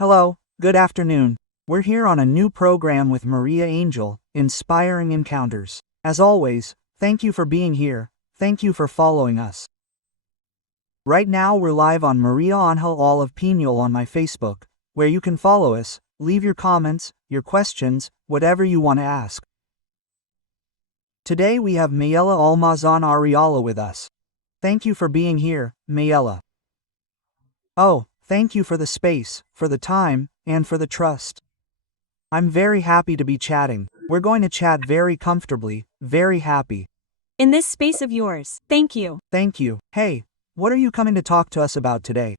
Hello, good afternoon. We're here on a new program with Maria Angel, Inspiring Encounters. As always, thank you for being here, thank you for following us. Right now we're live on Maria Angel Olive Pinol on my Facebook, where you can follow us, leave your comments, your questions, whatever you want to ask. Today we have Mayela Almazan Ariala with us. Thank you for being here, Mayela. Oh, thank you for the space, for the time, and for the trust. I'm very happy to be chatting. We're going to chat very comfortably, very happy. In this space of yours, thank you. Thank you. Hey, what are you coming to talk to us about today?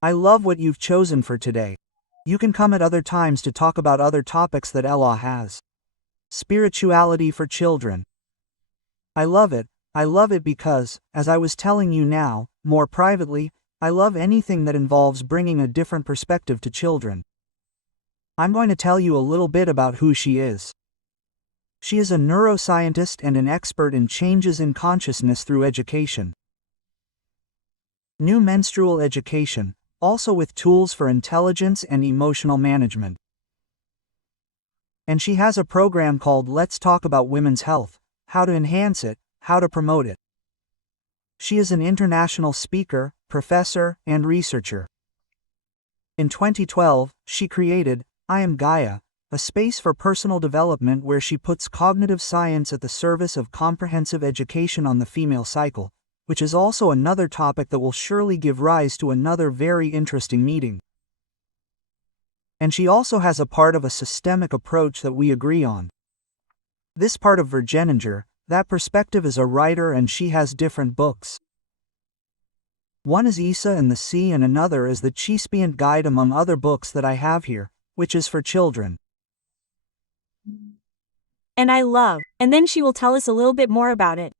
I love what you've chosen for today. You can come at other times to talk about other topics that Allah has. Spirituality for children. I love it because, as I was telling you now, more privately, I love anything that involves bringing a different perspective to children. I'm going to tell you a little bit about who she is. She is a neuroscientist and an expert in changes in consciousness through education. New menstrual education, also with tools for intelligence and emotional management. And she has a program called Let's Talk About Women's Health, how to enhance it, how to promote it. She is an international speaker, professor, and researcher. In 2012, she created I Am Gaia, a space for personal development where she puts cognitive science at the service of comprehensive education on the female cycle, which is also another topic that will surely give rise to another very interesting meeting. And she also has a part of a systemic approach that we agree on. This part of Virgininger, that perspective is a writer and she has different books. One is Isa and the Sea and another is the Chispiant Guide among other books that I have here, which is for children. And I love, and then she will tell us a little bit more about it.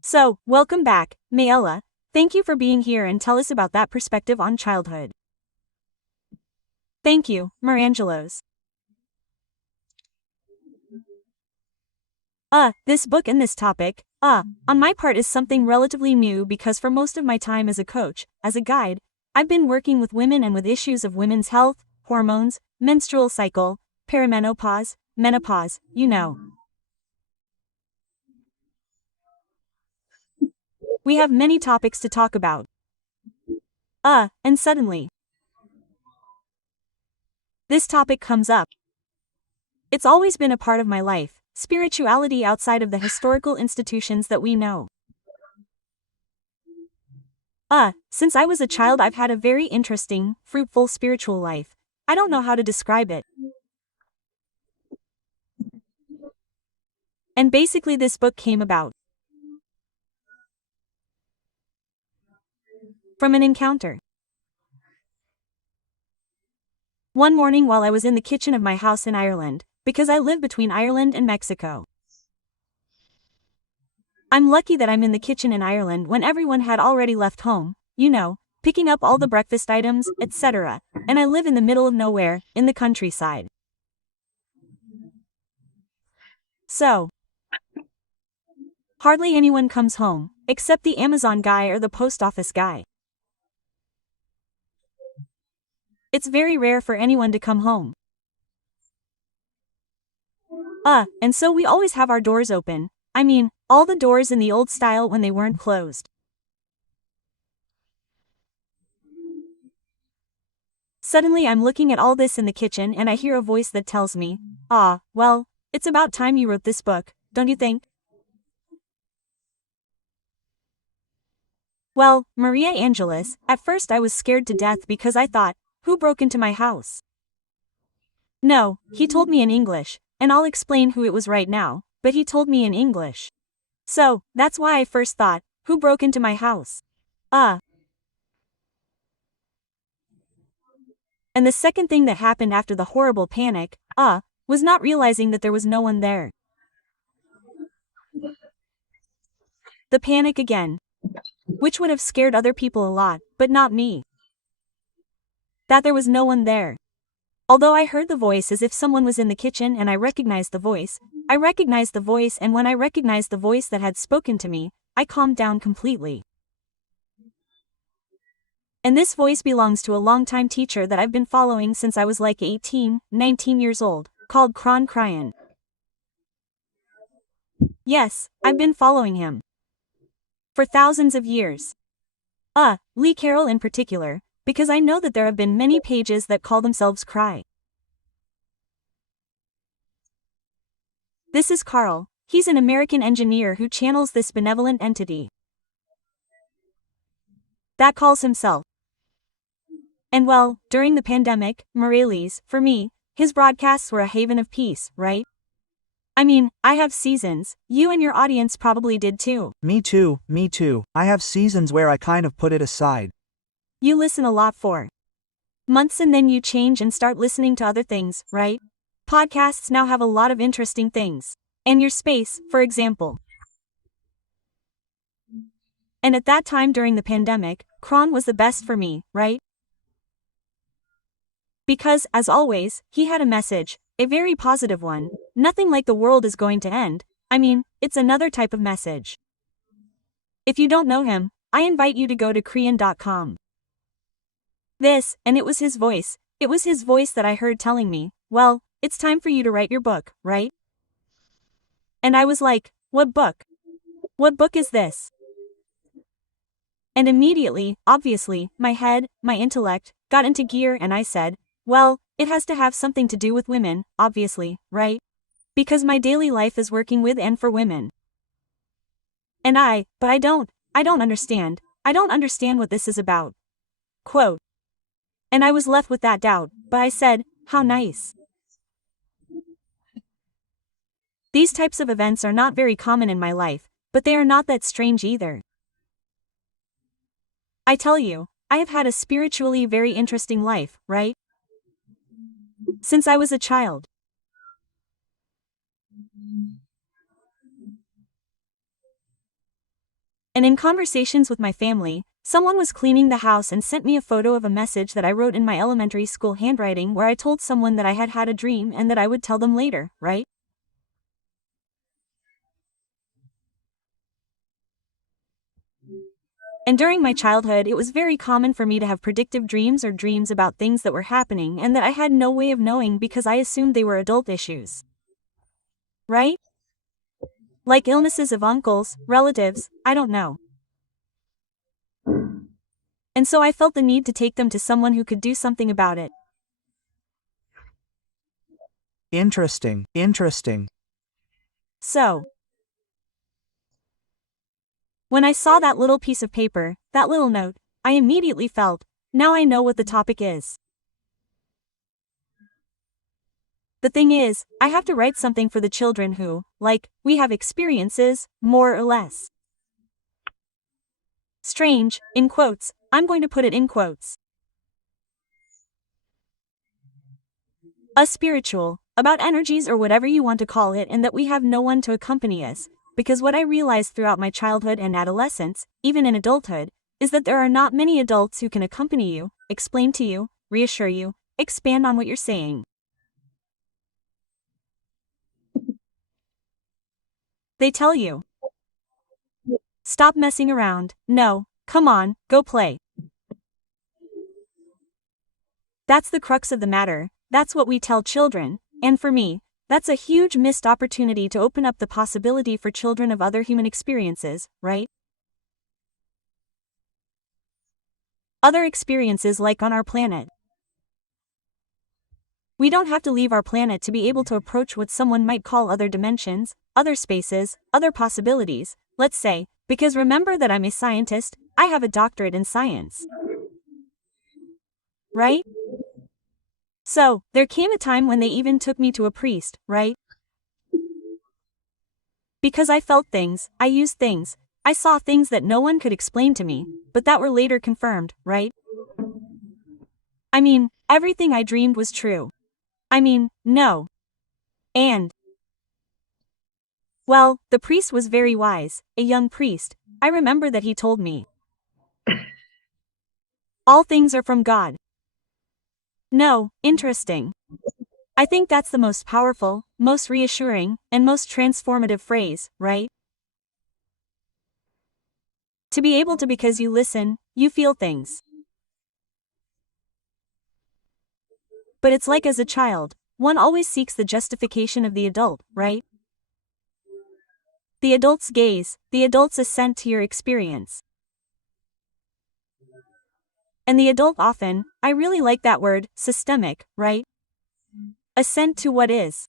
So, welcome back, Mayela. Thank you for being here and tell us about that perspective on childhood. Thank you, Marangelos. This book and this topic, on my part is something relatively new because for most of my time as a coach, as a guide, I've been working with women and with issues of women's health, hormones, menstrual cycle, perimenopause, menopause, you know. We have many topics to talk about. And suddenly, this topic comes up. It's always been a part of my life. Spirituality outside of the historical institutions that we know. Since I was a child I've had a very interesting, fruitful spiritual life. I don't know how to describe it. And basically this book came about from an encounter. One morning while I was in the kitchen of my house in Ireland, because I live between Ireland and Mexico. I'm lucky that I'm in the kitchen in Ireland when everyone had already left home, you know, picking up all the breakfast items, etc., and I live in the middle of nowhere, in the countryside. So, hardly anyone comes home, except the Amazon guy or the post office guy. It's very rare for anyone to come home. And so we always have our doors open. I mean, all the doors in the old style when they weren't closed. Suddenly I'm looking at all this in the kitchen and I hear a voice that tells me, well, it's about time you wrote this book, don't you think? Well, Maria Angelis, at first I was scared to death because I thought, who broke into my house? No, he told me in English. And I'll explain who it was right now, but he told me in English. So, that's why I first thought, who broke into my house? And the second thing that happened after the horrible panic, was not realizing that there was no one there. The panic again. Which would have scared other people a lot, but not me. That there was no one there. Although I heard the voice as if someone was in the kitchen and I recognized the voice, and when I recognized the voice that had spoken to me, I calmed down completely. And this voice belongs to a longtime teacher that I've been following since I was like 18, 19 years old, called Kron Kryan. Yes, I've been following him for thousands of years. Lee Carroll in particular, because I know that there have been many pages that call themselves Cry. This is Carl. He's an American engineer who channels this benevolent entity that calls himself. And well, during the pandemic, Morales, for me, his broadcasts were a haven of peace, right? I mean, I have seasons, you and your audience probably did too. Me too. I have seasons where I kind of put it aside. You listen a lot for months and then you change and start listening to other things, right? Podcasts now have a lot of interesting things. And your space, for example. And at that time during the pandemic, Kron was the best for me, right? Because, as always, he had a message, a very positive one, nothing like the world is going to end. I mean, it's another type of message. If you don't know him, I invite you to go to Korean.com. And it was his voice that I heard telling me, well, it's time for you to write your book, right? And I was like, what book? What book is this? And immediately, obviously, my head, my intellect, got into gear and I said, well, it has to have something to do with women, obviously, right? Because my daily life is working with and for women. And I don't understand. I don't understand what this is about. Quote. And I was left with that doubt, but I said, how nice. These types of events are not very common in my life, but they are not that strange either. I tell you, I have had a spiritually very interesting life, right? Since I was a child. And in conversations with my family, someone was cleaning the house and sent me a photo of a message that I wrote in my elementary school handwriting where I told someone that I had had a dream and that I would tell them later, right? And during my childhood it was very common for me to have predictive dreams or dreams about things that were happening and that I had no way of knowing because I assumed they were adult issues. Right? Like illnesses of uncles, relatives, I don't know. And so I felt the need to take them to someone who could do something about it. Interesting. So, when I saw that little piece of paper, that little note, I immediately felt, now I know what the topic is. The thing is, I have to write something for the children who, we have experiences, more or less strange, in quotes, I'm going to put it in quotes. Spiritual, about energies or whatever you want to call it, and that we have no one to accompany us. Because what I realized throughout my childhood and adolescence, even in adulthood, is that there are not many adults who can accompany you, explain to you, reassure you, expand on what you're saying. They tell you, stop messing around, no, come on, go play. That's the crux of the matter, that's what we tell children, and for me, that's a huge missed opportunity to open up the possibility for children of other human experiences, right? Other experiences like on our planet. We don't have to leave our planet to be able to approach what someone might call other dimensions, other spaces, other possibilities, let's say, because remember that I'm a scientist, I have a doctorate in science. Right? So, there came a time when they even took me to a priest, right? Because I felt things, I used things, I saw things that no one could explain to me, but that were later confirmed, right? I mean, everything I dreamed was true. I mean, no. And well, the priest was very wise, a young priest. I remember that he told me, all things are from God. No, interesting. I think that's the most powerful, most reassuring, and most transformative phrase, right? To be able to, because you listen, you feel things. But it's like as a child, one always seeks the justification of the adult, right? The adult's gaze, the adult's assent to your experience. And the adult often, I really like that word, systemic, right? Assent to what is.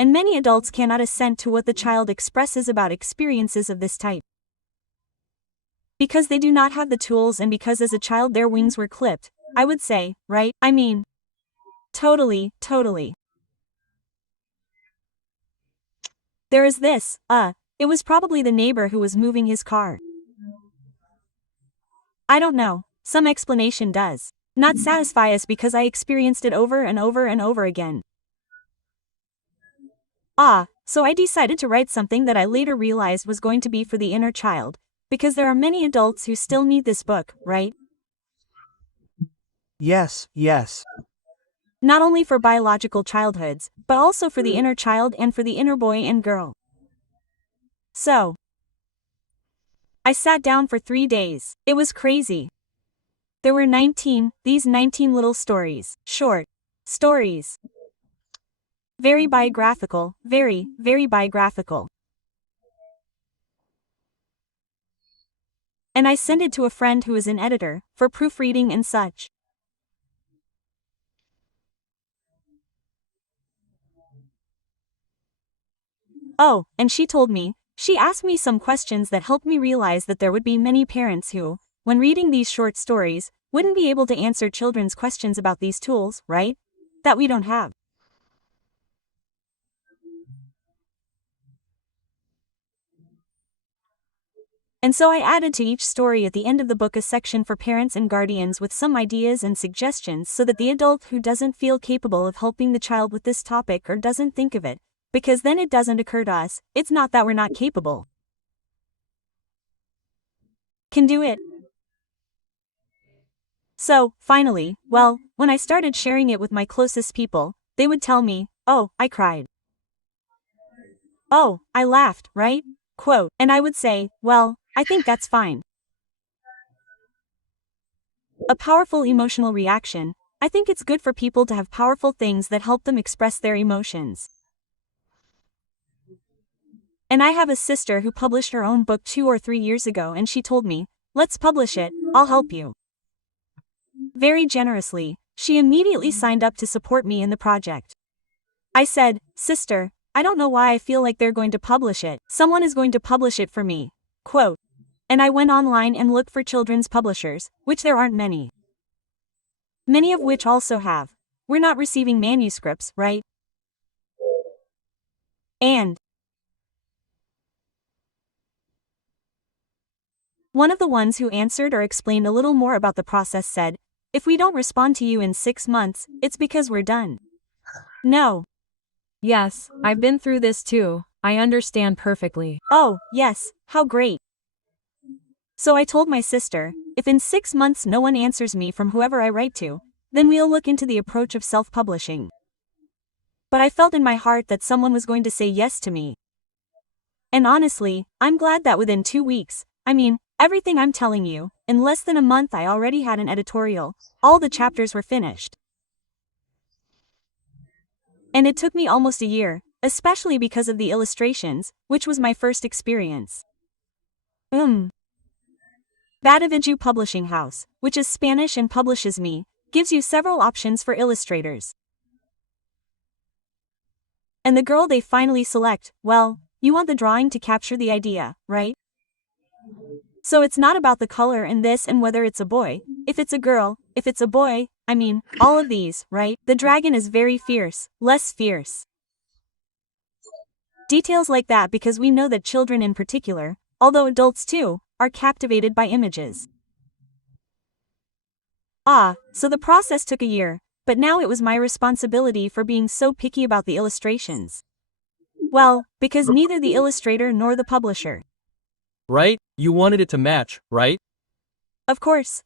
And many adults cannot assent to what the child expresses about experiences of this type. Because they do not have the tools and because as a child their wings were clipped, I would say, right? I mean, totally. There is this, it was probably the neighbor who was moving his car. I don't know, some explanation does not satisfy us because I experienced it over and over again. So I decided to write something that I later realized was going to be for the inner child, because there are many adults who still need this book, right? Yes. Not only for biological childhoods, but also for the inner child and for the inner boy and girl. So, I sat down for 3 days. It was crazy. There were 19 little stories, short stories. Very biographical, very biographical. And I sent it to a friend who is an editor, for proofreading and such. And she told me, she asked me some questions that helped me realize that there would be many parents who, when reading these short stories, wouldn't be able to answer children's questions about these tools, right? That we don't have. And so I added to each story at the end of the book a section for parents and guardians with some ideas and suggestions so that the adult who doesn't feel capable of helping the child with this topic or doesn't think of it, because then it doesn't occur to us, it's not that we're not capable. Can do it. So, finally, when I started sharing it with my closest people, they would tell me, I cried. I laughed, right? Quote, and I would say, I think that's fine. A powerful emotional reaction. I think it's good for people to have powerful things that help them express their emotions. And I have a sister who published her own book 2 or 3 years ago and she told me, let's publish it, I'll help you. Very generously, she immediately signed up to support me in the project. I said, sister, I don't know why I feel like they're going to publish it. Someone is going to publish it for me. Quote. And I went online and looked for children's publishers, which there aren't many. Many of which also have. We're not receiving manuscripts, right? And one of the ones who answered or explained a little more about the process said, if we don't respond to you in 6 months, it's because we're done. No. Yes, I've been through this too. I understand perfectly. Oh, yes, how great. So I told my sister, if in 6 months no one answers me from whoever I write to, then we'll look into the approach of self-publishing. But I felt in my heart that someone was going to say yes to me. And honestly, I'm glad that within 2 weeks, everything I'm telling you, in less than a month I already had an editorial, all the chapters were finished. And it took me almost a year, especially because of the illustrations, which was my first experience. Badaviju Publishing House, which is Spanish and publishes me, gives you several options for illustrators. And the girl they finally select, you want the drawing to capture the idea, right? So it's not about the color in this and whether it's a boy, if it's a girl, if it's a boy, all of these, right? The dragon is very fierce, less fierce. Details like that because we know that children in particular, although adults too, are captivated by images. So the process took a year, but now it was my responsibility for being so picky about the illustrations. Because neither the illustrator nor the publisher. Right? You wanted it to match, right? Of course.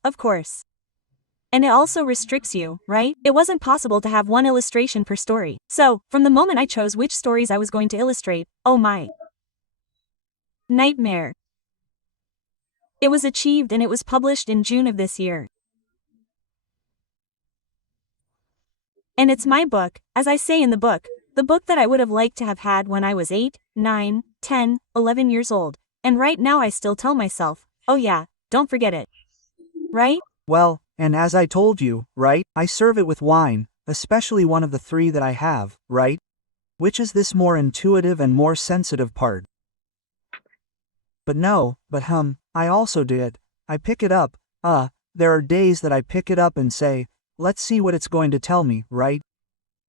And it also restricts you, right? It wasn't possible to have one illustration per story. So, from the moment I chose which stories I was going to illustrate, oh my nightmare. It was achieved and it was published in June of this year. And it's my book, as I say in the book that I would have liked to have had when I was 8, 9, 10, 11 years old, and right now I still tell myself, oh yeah, don't forget it. Right? Well, and as I told you, right, I serve it with wine, especially one of the three that I have, right? Which is this more intuitive and more sensitive part? But no, I also do it. I pick it up, there are days that I pick it up and say, let's see what it's going to tell me, right?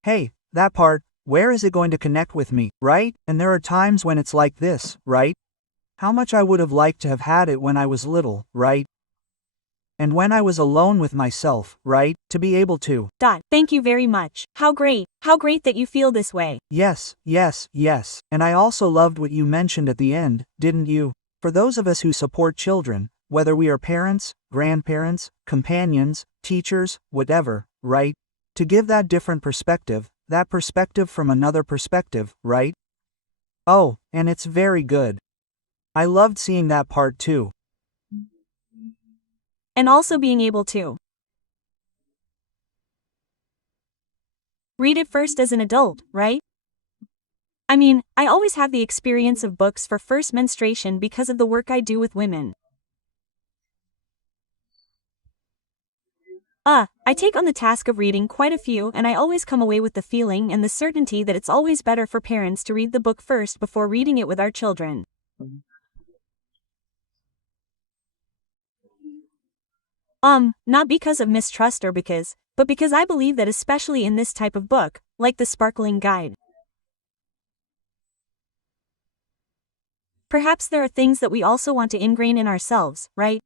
Hey, that part, where is it going to connect with me, right? And there are times when it's like this, right? How much I would have liked to have had it when I was little, right? And when I was alone with myself, right? To be able to. Thank you very much. How great that you feel this way. Yes. And I also loved what you mentioned at the end, didn't you? For those of us who support children, whether we are parents, grandparents, companions, teachers, whatever, right? To give that different perspective, that perspective from another perspective, right? Oh, and it's very good. I loved seeing that part too. And also being able to read it first as an adult, right? I mean, I always have the experience of books for first menstruation because of the work I do with women. I take on the task of reading quite a few, and I always come away with the feeling and the certainty that it's always better for parents to read the book first before reading it with our children. Not because of mistrust but because I believe that especially in this type of book, like the sparkling guide, perhaps there are things that we also want to ingrain in ourselves, right?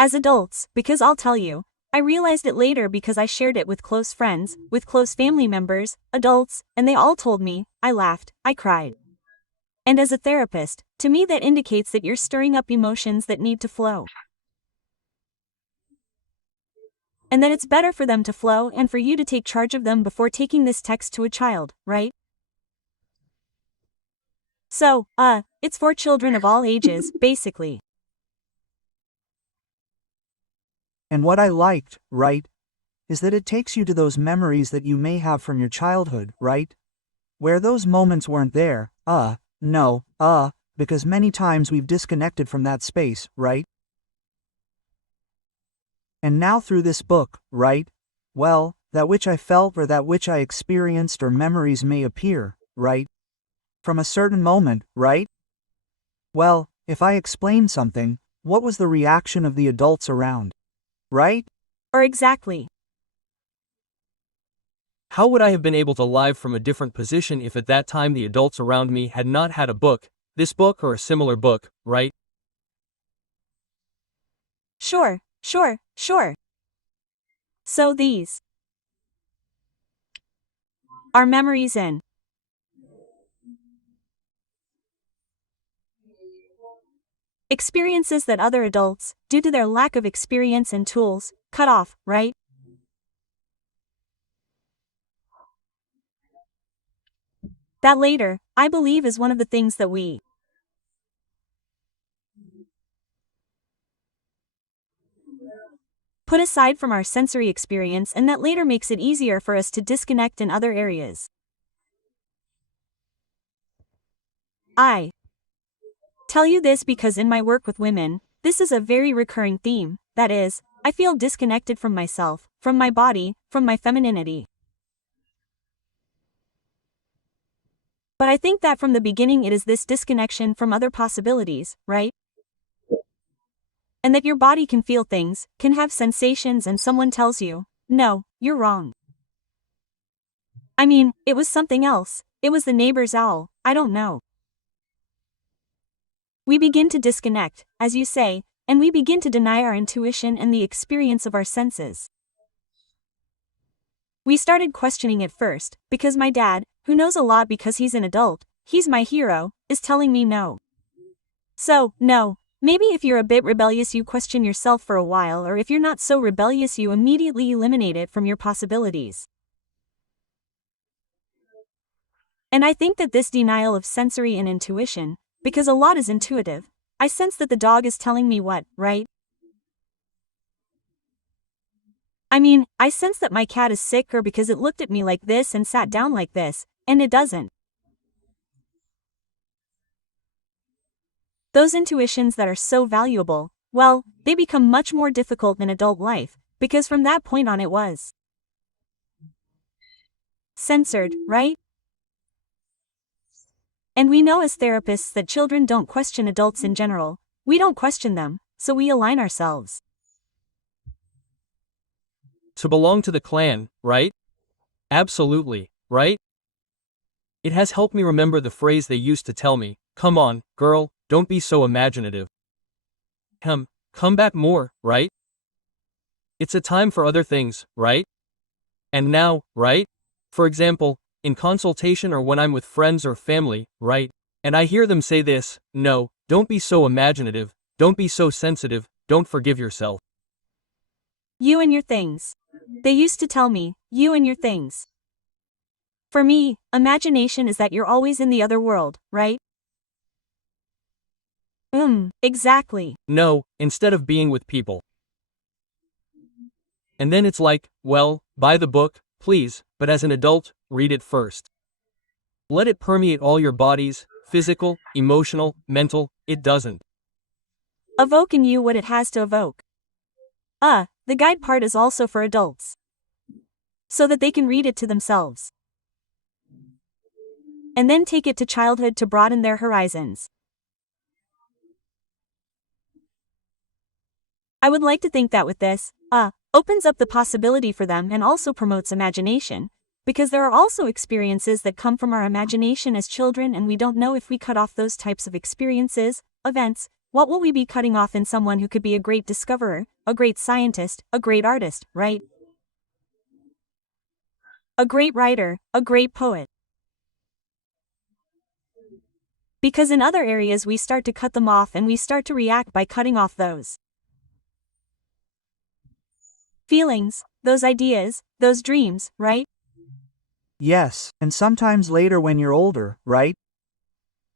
As adults, because I'll tell you, I realized it later because I shared it with close friends, with close family members, adults, and they all told me, I laughed, I cried. And as a therapist, to me that indicates that you're stirring up emotions that need to flow. And that it's better for them to flow and for you to take charge of them before taking this text to a child, right? So, it's for children of all ages, basically. And what I liked, right, is that it takes you to those memories that you may have from your childhood, right? Where those moments weren't there, because many times we've disconnected from that space, right? And now through this book, right? Well, that which I felt or that which I experienced or memories may appear, right? From a certain moment, right? Well, if I explained something, what was the reaction of the adults around? Right? Or exactly. How would I have been able to live from a different position if at that time the adults around me had not had a book, this book or a similar book, right? Sure. So these are memories and experiences that other adults, due to their lack of experience and tools, cut off, right? That later, I believe, is one of the things that we put aside from our sensory experience, and that later makes it easier for us to disconnect in other areas. I tell you this because in my work with women, this is a very recurring theme, that is, I feel disconnected from myself, from my body, from my femininity. But I think that from the beginning it is this disconnection from other possibilities, right? And that your body can feel things, can have sensations, and someone tells you, no, you're wrong. I mean, it was something else, it was the neighbor's owl, I don't know. We begin to disconnect, as you say, and we begin to deny our intuition and the experience of our senses. We started questioning it first, because my dad, who knows a lot because he's an adult, he's my hero, is telling me no. So, no, maybe if you're a bit rebellious you question yourself for a while, or if you're not so rebellious you immediately eliminate it from your possibilities. And I think that this denial of sensory and intuition, because a lot is intuitive, I sense that the dog is telling me what, right? I mean, I sense that my cat is sick or because it looked at me like this and sat down like this, and it doesn't. Those intuitions that are so valuable, well, they become much more difficult in adult life, because from that point on it was censored, right? And we know as therapists that children don't question adults in general. We don't question them, so we align ourselves To belong to the clan, right? Absolutely, right? It has helped me remember the phrase they used to tell me, "Come on, girl, don't be so imaginative. Come back more, right? It's a time for other things, right? And now, right? For example, in consultation or when I'm with friends or family, right? And I hear them say this, no, don't be so imaginative, don't be so sensitive, don't forgive yourself. You and your things. They used to tell me, you and your things. For me, imagination is that you're always in the other world, right? Exactly. No, instead of being with people. And then it's like, well, buy the book, please, but as an adult, read it first. Let it permeate all your bodies, physical, emotional, mental. It doesn't Evoke in you what it has to evoke. The guide part is also for adults, so that they can read it to themselves. And then take it to childhood to broaden their horizons. I would like to think that with this, opens up the possibility for them and also promotes imagination, because there are also experiences that come from our imagination as children and we don't know if we cut off those types of experiences, events, what will we be cutting off in someone who could be a great discoverer, a great scientist, a great artist, right? A great writer, a great poet. Because in other areas we start to cut them off and we start to react by cutting off those feelings, those ideas, those dreams, right? Yes, and sometimes later when you're older, right?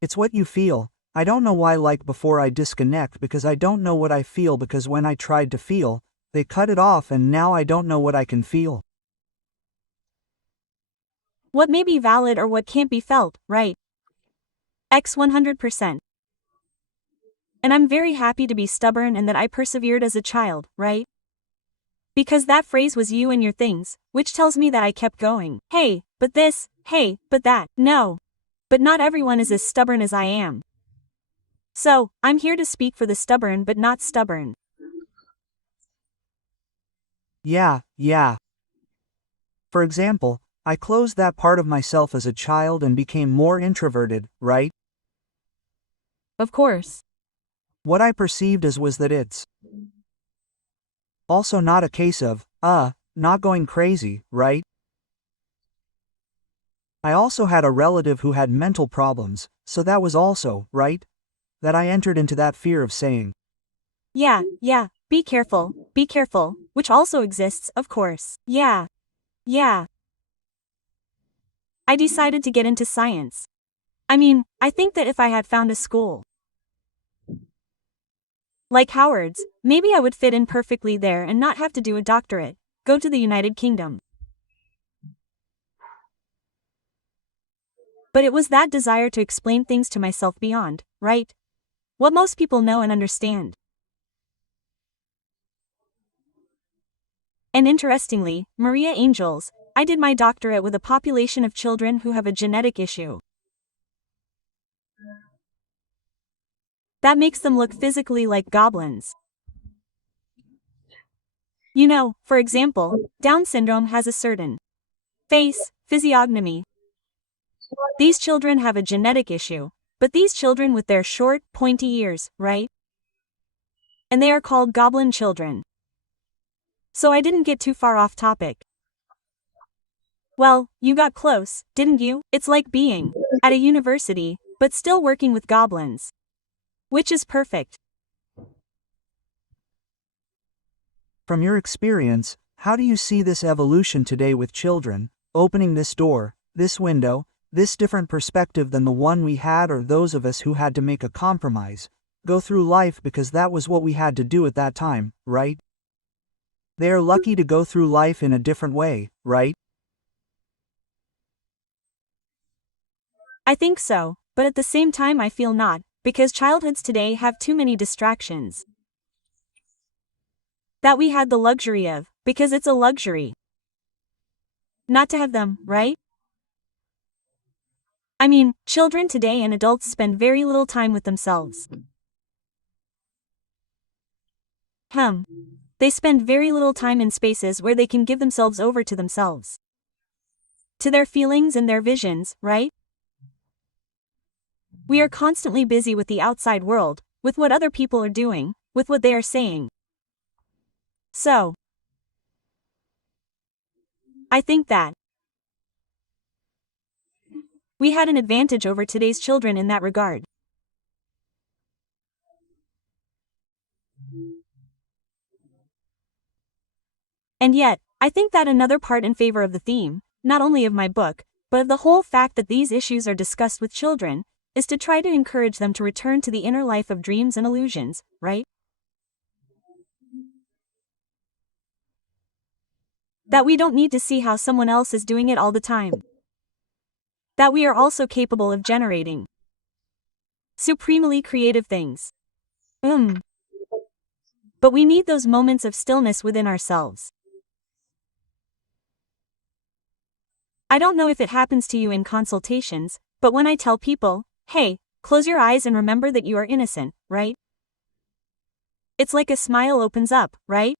It's what you feel. I don't know why, like before I disconnect because I don't know what I feel, because when I tried to feel, they cut it off and now I don't know what I can feel. What may be valid or what can't be felt, right? 100%. And I'm very happy to be stubborn and that I persevered as a child, right? Because that phrase was you and your things, which tells me that I kept going. Hey, but this, hey, but that, no. But not everyone is as stubborn as I am. So, I'm here to speak for the stubborn but not stubborn. Yeah. For example, I closed that part of myself as a child and became more introverted, right? Of course. What I perceived as was that it's also not a case of, not going crazy, right? I also had a relative who had mental problems, so that was also, right? That I entered into that fear of saying, Yeah, be careful, which also exists, of course. Yeah. I decided to get into science. I mean, I think that if I had found a school like Howard's, maybe I would fit in perfectly there and not have to do a doctorate, go to the United Kingdom. But it was that desire to explain things to myself beyond, right? What most people know and understand. And interestingly, Maria Angels, I did my doctorate with a population of children who have a genetic issue that makes them look physically like goblins. You know, for example, Down syndrome has a certain physiognomy. These children have a genetic issue, but these children with their short, pointy ears, right? And they are called goblin children. So I didn't get too far off topic. Well, you got close, didn't you? It's like being at a university, but still working with goblins. Which is perfect. From your experience, how do you see this evolution today with children, opening this door, this window, this different perspective than the one we had, or those of us who had to make a compromise, go through life because that was what we had to do at that time, right? They are lucky to go through life in a different way, right? I think so, but at the same time I feel not, because childhoods today have too many distractions that we had the luxury of, because it's a luxury not to have them, right? I mean, children today and adults spend very little time with themselves. They spend very little time in spaces where they can give themselves over to themselves, to their feelings and their visions, right? We are constantly busy with the outside world, with what other people are doing, with what they are saying. So, I think that we had an advantage over today's children in that regard. And yet, I think that another part in favor of the theme, not only of my book, but of the whole fact that these issues are discussed with children, is to try to encourage them to return to the inner life of dreams and illusions, right? That we don't need to see how someone else is doing it all the time. That we are also capable of generating supremely creative things. But we need those moments of stillness within ourselves. I don't know if it happens to you in consultations, but when I tell people, hey, close your eyes and remember that you are innocent, right? It's like a smile opens up, right?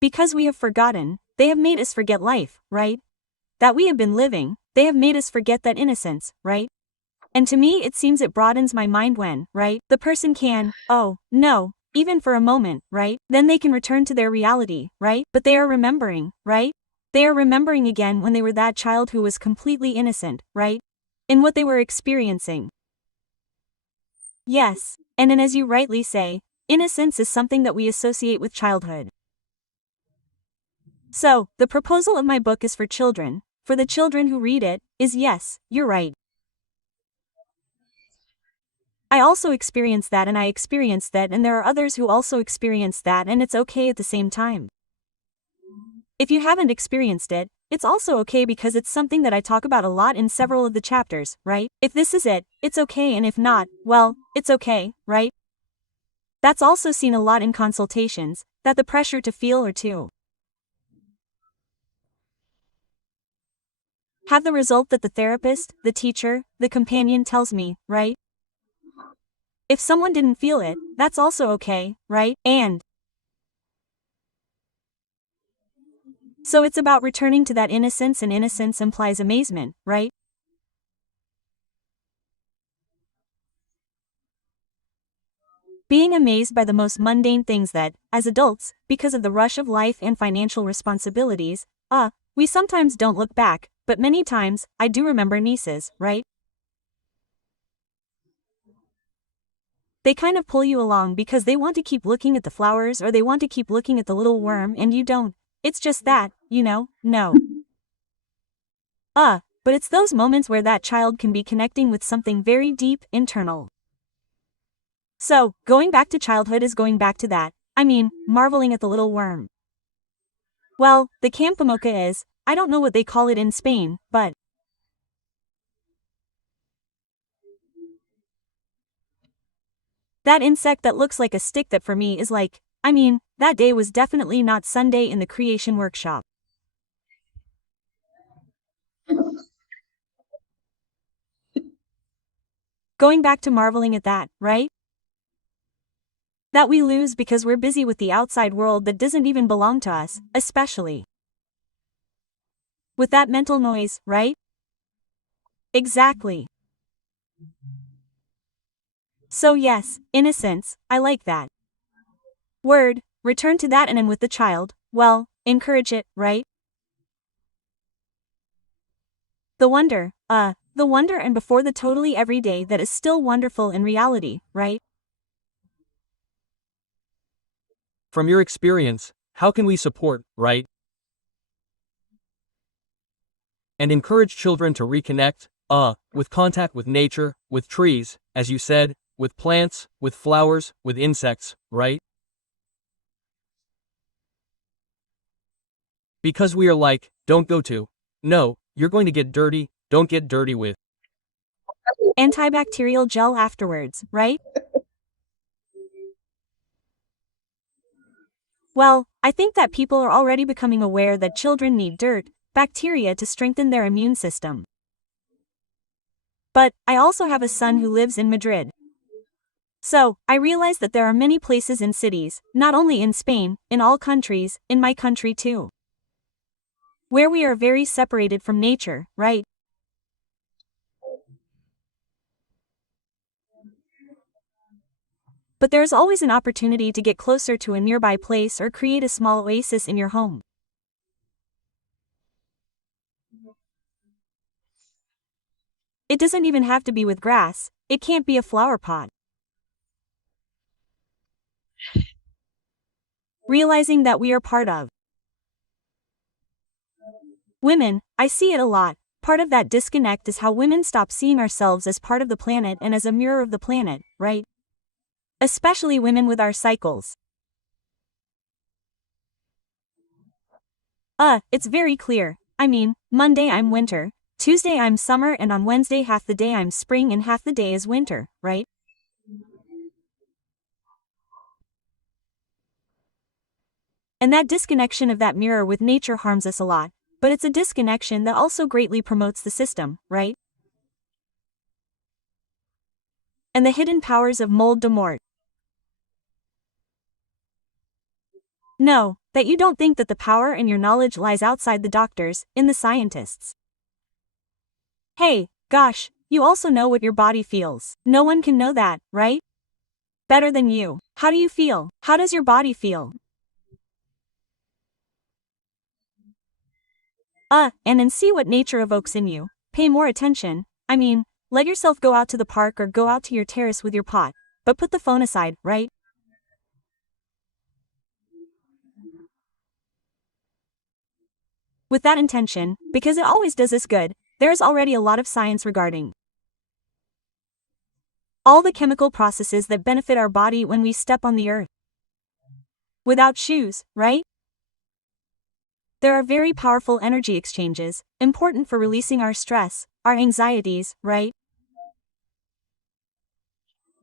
Because we have forgotten, they have made us forget life, right? That we have been living, they have made us forget that innocence, right? And to me it seems it broadens my mind when, right, the person can, oh, no, even for a moment, right? Then they can return to their reality, right? But they are remembering, right? They are remembering again when they were that child who was completely innocent, right? In what they were experiencing. Yes, and as you rightly say, innocence is something that we associate with childhood. So, the proposal of my book is for children, for the children who read it, is yes, you're right. I also experience that and I experience that and there are others who also experience that and it's okay at the same time. If you haven't experienced it, it's also okay because it's something that I talk about a lot in several of the chapters, right? If this is it, it's okay and if not, well, it's okay, right? That's also seen a lot in consultations, that the pressure to feel or to have the result that the therapist, the teacher, the companion tells me, right? If someone didn't feel it, that's also okay, right? And so it's about returning to that innocence and innocence implies amazement, right? Being amazed by the most mundane things that, as adults, because of the rush of life and financial responsibilities, we sometimes don't look back, but many times, I do remember nieces, right? They kind of pull you along because they want to keep looking at the flowers or they want to keep looking at the little worm and you don't. It's just that, no. But it's those moments where that child can be connecting with something very deep, internal. So, going back to childhood is going back to that. I mean, marveling at the little worm. Well, the campomoca is, I don't know what they call it in Spain, but that insect that looks like a stick that for me is like, I mean, that day was definitely not Sunday in the creation workshop. Going back to marveling at that, right? That we lose because we're busy with the outside world that doesn't even belong to us, especially with that mental noise, right? Exactly. So yes, innocence, I like that word, return to that and with the child, well, encourage it, right? The wonder and before the totally everyday that is still wonderful in reality, right? From your experience, how can we support, right? And encourage children to reconnect, with contact with nature, with trees, as you said, with plants, with flowers, with insects, right? Because we are like, don't go to. No, you're going to get dirty, don't get dirty with. Antibacterial gel afterwards, right? Well, I think that people are already becoming aware that children need dirt, bacteria to strengthen their immune system. But, I also have a son who lives in Madrid. So, I realize that there are many places in cities, not only in Spain, in all countries, in my country too, where we are very separated from nature, right? But there's always an opportunity to get closer to a nearby place or create a small oasis in your home. It doesn't even have to be with grass, it can't be a flower pot. Realizing that we are part of. Women, I see it a lot. Part of that disconnect is how women stop seeing ourselves as part of the planet and as a mirror of the planet, right? Especially women with our cycles. It's very clear. I mean, Monday I'm winter, Tuesday I'm summer, and on Wednesday half the day I'm spring and half the day is winter, right? And that disconnection of that mirror with nature harms us a lot, but it's a disconnection that also greatly promotes the system, right? And the hidden powers of mold de mort. No, that you don't think that the power and your knowledge lies outside the doctors, in the scientists. Hey, gosh, you also know what your body feels. No one can know that, right? Better than you. How do you feel? How does your body feel? And see what nature evokes in you. Pay more attention. I mean, let yourself go out to the park or go out to your terrace with your pot, but put the phone aside, right? With that intention, because it always does us good, there is already a lot of science regarding all the chemical processes that benefit our body when we step on the earth. Without shoes, right? There are very powerful energy exchanges, important for releasing our stress, our anxieties, right?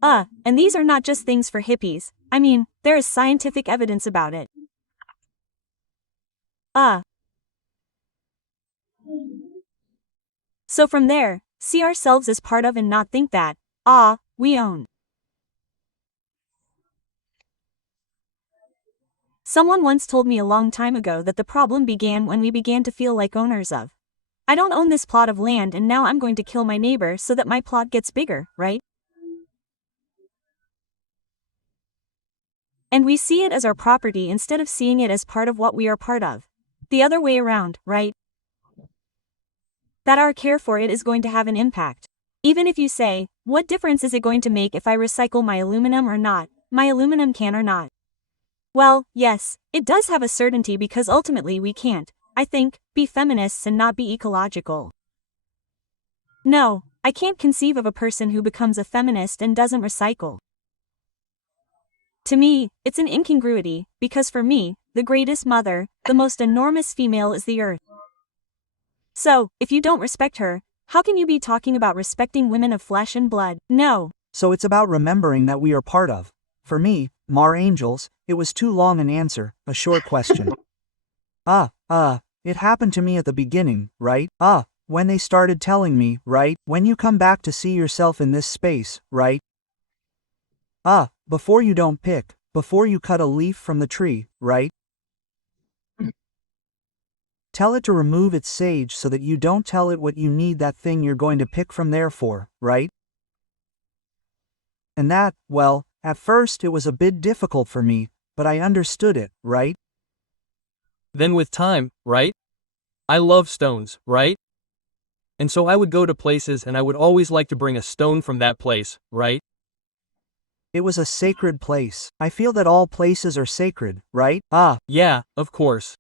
And these are not just things for hippies. I mean, there is scientific evidence about it. So from there, see ourselves as part of and not think that, we own. Someone once told me a long time ago that the problem began when we began to feel like owners of. I don't own this plot of land and now I'm going to kill my neighbor so that my plot gets bigger, right? And we see it as our property instead of seeing it as part of what we are part of. The other way around, right? That our care for it is going to have an impact. Even if you say, what difference is it going to make if I recycle my aluminum or not, my aluminum can or not? Well, yes, it does have a certainty because ultimately we can't, I think, be feminists and not be ecological. No, I can't conceive of a person who becomes a feminist and doesn't recycle. To me, it's an incongruity, because for me, the greatest mother, the most enormous female is the earth. So, if you don't respect her, how can you be talking about respecting women of flesh and blood? No. So it's about remembering that we are part of. For me, MAngels, it was too long an answer, a short question. It happened to me at the beginning, right? When they started telling me, right? When you come back to see yourself in this space, right? Before you don't pick, before you cut a leaf from the tree, right? Tell it to remove its sage so that you don't tell it what you need that thing you're going to pick from there for, right? And that, well, at first it was a bit difficult for me, but I understood it, right? Then with time, right? I love stones, right? And so I would go to places and I would always like to bring a stone from that place, right? It was a sacred place. I feel that all places are sacred, right? Yeah, of course.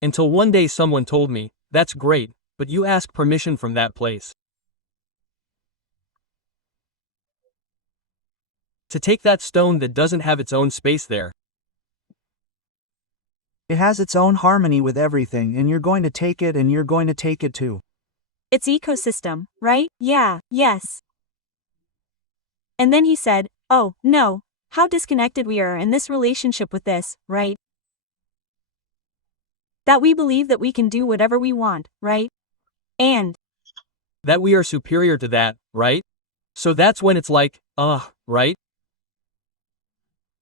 Until one day someone told me, that's great, but you ask permission from that place to take that stone that doesn't have its own space there. It has its own harmony with everything, and you're going to take it and you're going to take it too. It's ecosystem, right? Yeah, yes. And then he said, oh, no, how disconnected we are in this relationship with this, right? That we believe that we can do whatever we want, right? And that we are superior to that, right? So that's when it's like, right?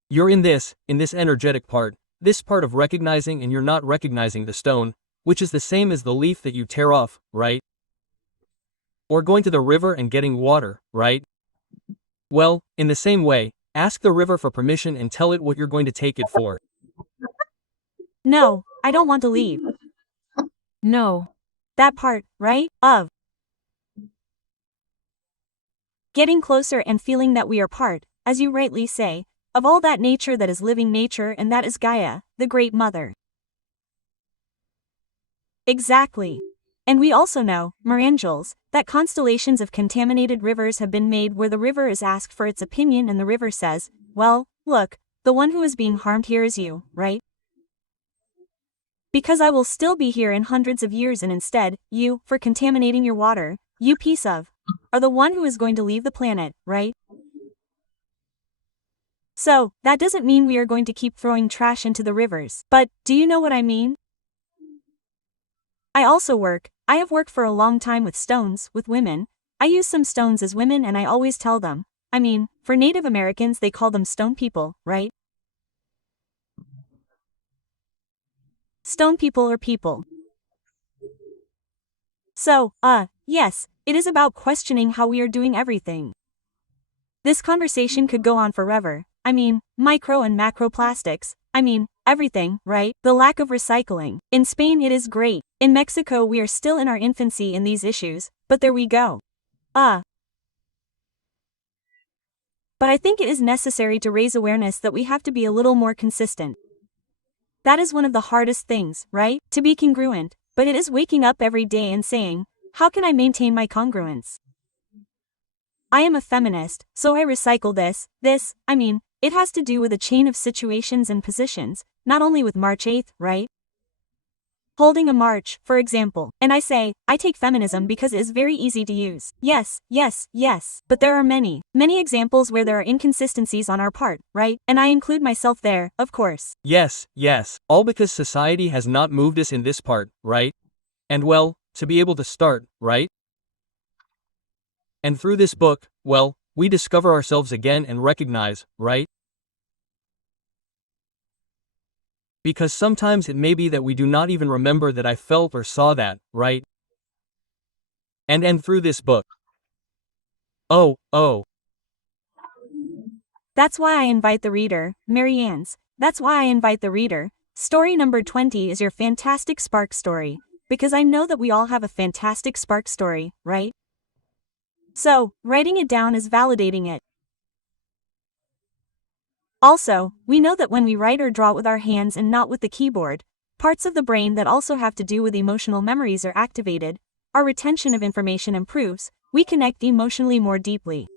You're in this energetic part, this part of recognizing, and you're not recognizing the stone, which is the same as the leaf that you tear off, right? Or going to the river and getting water, right? Well, in the same way, ask the river for permission and tell it what you're going to take it for. No, I don't want to leave. No. That part, right? Of getting closer and feeling that we are part, as you rightly say, of all that nature that is living nature, and that is Gaia, the Great Mother. Exactly. And we also know, MAngels, that constellations of contaminated rivers have been made where the river is asked for its opinion and the river says, well, look, the one who is being harmed here is you, right? Because I will still be here in hundreds of years, and instead, you, for contaminating your water, you piece of, are the one who is going to leave the planet, right? So, that doesn't mean we are going to keep throwing trash into the rivers, but, do you know what I mean? I have worked for a long time with stones, with women. I use some stones as women, and I always tell them, for Native Americans they call them stone people, right? Stone people or people. So, yes, it is about questioning how we are doing everything. This conversation could go on forever. Micro and macro plastics. Everything, right? The lack of recycling. In Spain it is great. In Mexico we are still in our infancy in these issues, but there we go. But I think it is necessary to raise awareness that we have to be a little more consistent. That is one of the hardest things, right? To be congruent, but it is waking up every day and saying, how can I maintain my congruence? I am a feminist, so I recycle this, it has to do with a chain of situations and positions, not only with March 8th, right? Holding a march, for example, and I say, I take feminism because it is very easy to use. Yes, but there are many examples where there are inconsistencies on our part, right? And I include myself there, of course. Yes, all because society has not moved us in this part, right? And well, to be able to start, right? And through this book, well, we discover ourselves again and recognize, right? Because sometimes it may be that we do not even remember that I felt or saw that, right? And through this book. Oh. That's why I invite the reader, Marianne's, that's why I invite the reader. Story number 20 is your fantastic spark story, because I know that we all have a fantastic spark story, right? So, writing it down is validating it. Also, we know that when we write or draw with our hands and not with the keyboard, parts of the brain that also have to do with emotional memories are activated, our retention of information improves, we connect emotionally more deeply.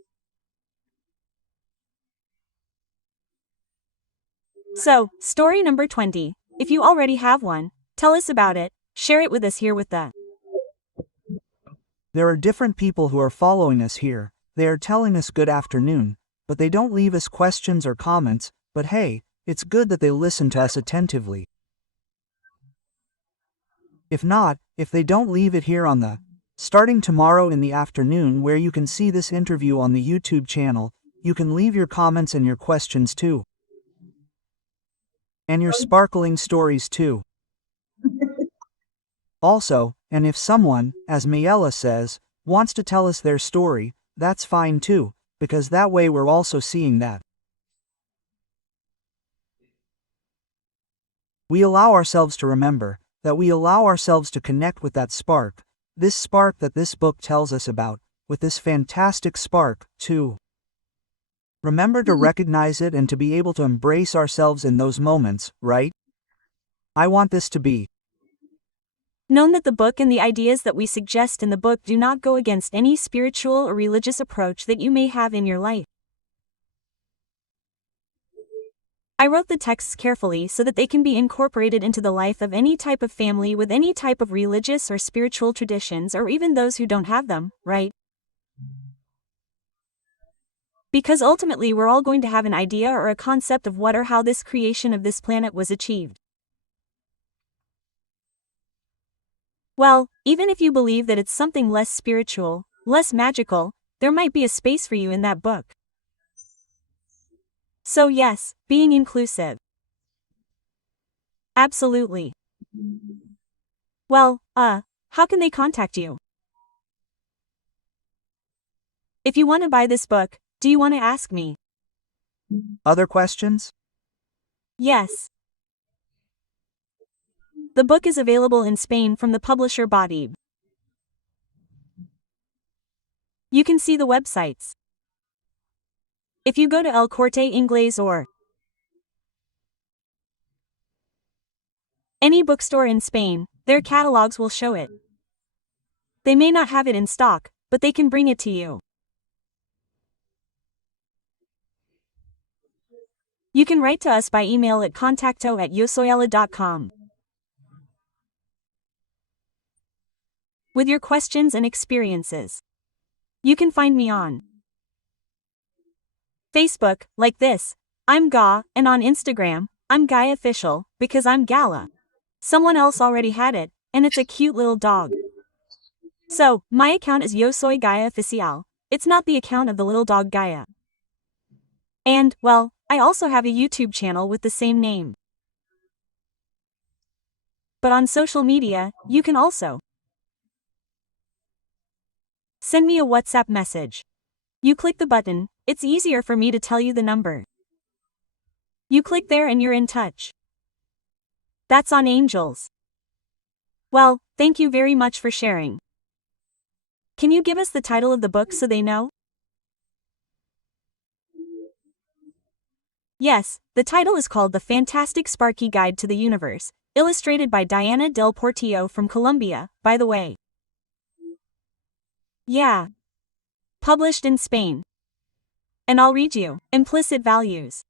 So, story number 20, if you already have one, tell us about it, share it with us here with the... There are different people who are following us here. They are telling us good afternoon, but they don't leave us questions or comments, but hey, it's good that they listen to us attentively. If they don't leave it here on the starting tomorrow in the afternoon where you can see this interview on the YouTube channel, you can leave your comments and your questions too. And your sparkling stories too. Also, and if someone, as Mayella says, wants to tell us their story, that's fine too, because that way we're also seeing that. We allow ourselves to remember, that we allow ourselves to connect with that spark, this spark that this book tells us about, with this fantastic spark, too. Remember to recognize it and to be able to embrace ourselves in those moments, right? I want this to be known that the book and the ideas that we suggest in the book do not go against any spiritual or religious approach that you may have in your life. I wrote the texts carefully so that they can be incorporated into the life of any type of family with any type of religious or spiritual traditions, or even those who don't have them, right? Because ultimately we're all going to have an idea or a concept of what or how this creation of this planet was achieved. Well, even if you believe that it's something less spiritual, less magical, there might be a space for you in that book. So yes, being inclusive. Absolutely. Well, how can they contact you? If you want to buy this book, do you want to ask me? Other questions? Yes. The book is available in Spain from the publisher Body. You can see the websites. If you go to El Corte Inglés or any bookstore in Spain, their catalogs will show it. They may not have it in stock, but they can bring it to you. You can write to us by email at contacto@yosoyala.com with your questions and experiences. You can find me on Facebook, like this, I'm Ga, and on Instagram, I'm Guy Official, because I'm Gala. Someone else already had it, and it's a cute little dog. So, my account is Yo Soy Gaia Oficial. It's not the account of the little dog Gaia. And, well, I also have a YouTube channel with the same name. But on social media, you can also send me a WhatsApp message. You click the button, it's easier for me to tell you the number. You click there and you're in touch. That's on Angels. Well, thank you very much for sharing. Can you give us the title of the book so they know? Yes, the title is called The Fantastic Sparky Guide to the Universe, illustrated by Diana Del Portillo from Colombia, by the way. Yeah. Published in Spain. And I'll read you, Implicit Values.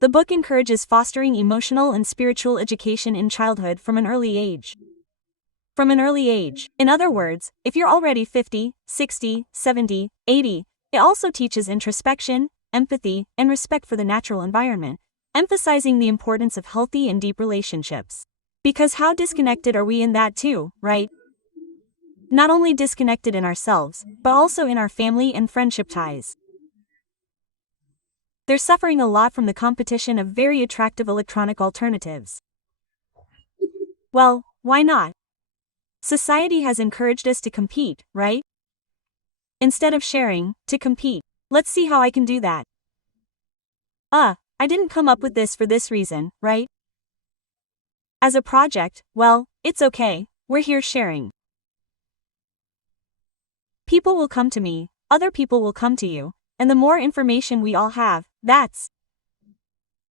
The book encourages fostering emotional and spiritual education in childhood from an early age. From an early age. In other words, if you're already 50, 60, 70, 80, it also teaches introspection, empathy, and respect for the natural environment, emphasizing the importance of healthy and deep relationships. Because how disconnected are we in that too, right? Not only disconnected in ourselves, but also in our family and friendship ties. They're suffering a lot from the competition of very attractive electronic alternatives. Well, why not? Society has encouraged us to compete, right? Instead of sharing, to compete. Let's see how I can do that. I didn't come up with this for this reason, right? As a project, well, it's okay, we're here sharing. People will come to me, other people will come to you, and the more information we all have, that's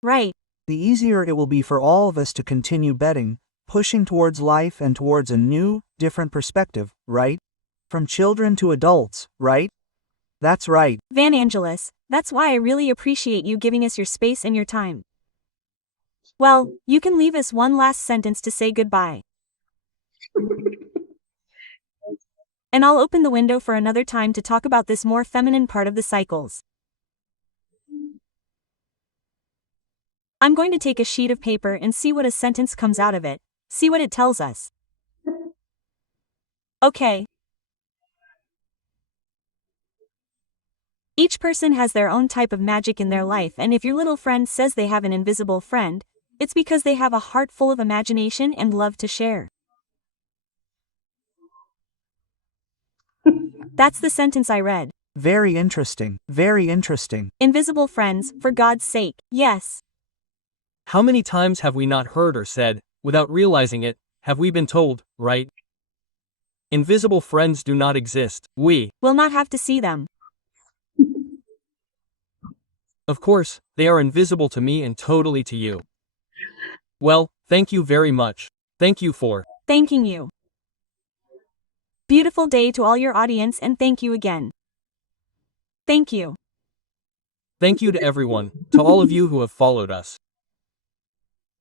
right. The easier it will be for all of us to continue betting, pushing towards life and towards a new, different perspective, right? From children to adults, right? That's right. Van Angelis, that's why I really appreciate you giving us your space and your time. Well, you can leave us one last sentence to say goodbye. And I'll open the window for another time to talk about this more feminine part of the cycles. I'm going to take a sheet of paper and see what a sentence comes out of it, see what it tells us. Okay. Each person has their own type of magic in their life, and if your little friend says they have an invisible friend, it's because they have a heart full of imagination and love to share. That's the sentence I read. Very interesting, very interesting. Invisible friends, for God's sake, yes. How many times have we not heard or said, without realizing it, have we been told, right? Invisible friends do not exist. We will not have to see them. Of course, they are invisible to me and totally to you. Well, thank you very much. Thank you for thanking you. Beautiful day to all your audience, and thank you again. Thank you. Thank you to everyone, to all of you who have followed us.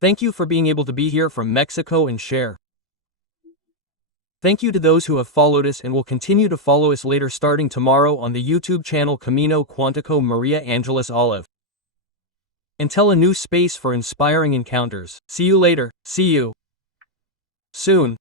Thank you for being able to be here from Mexico and share. Thank you to those who have followed us and will continue to follow us later starting tomorrow on the YouTube channel Camino Cuántico Maria Angeles Olive. Until a new space for inspiring encounters. See you later. See you soon.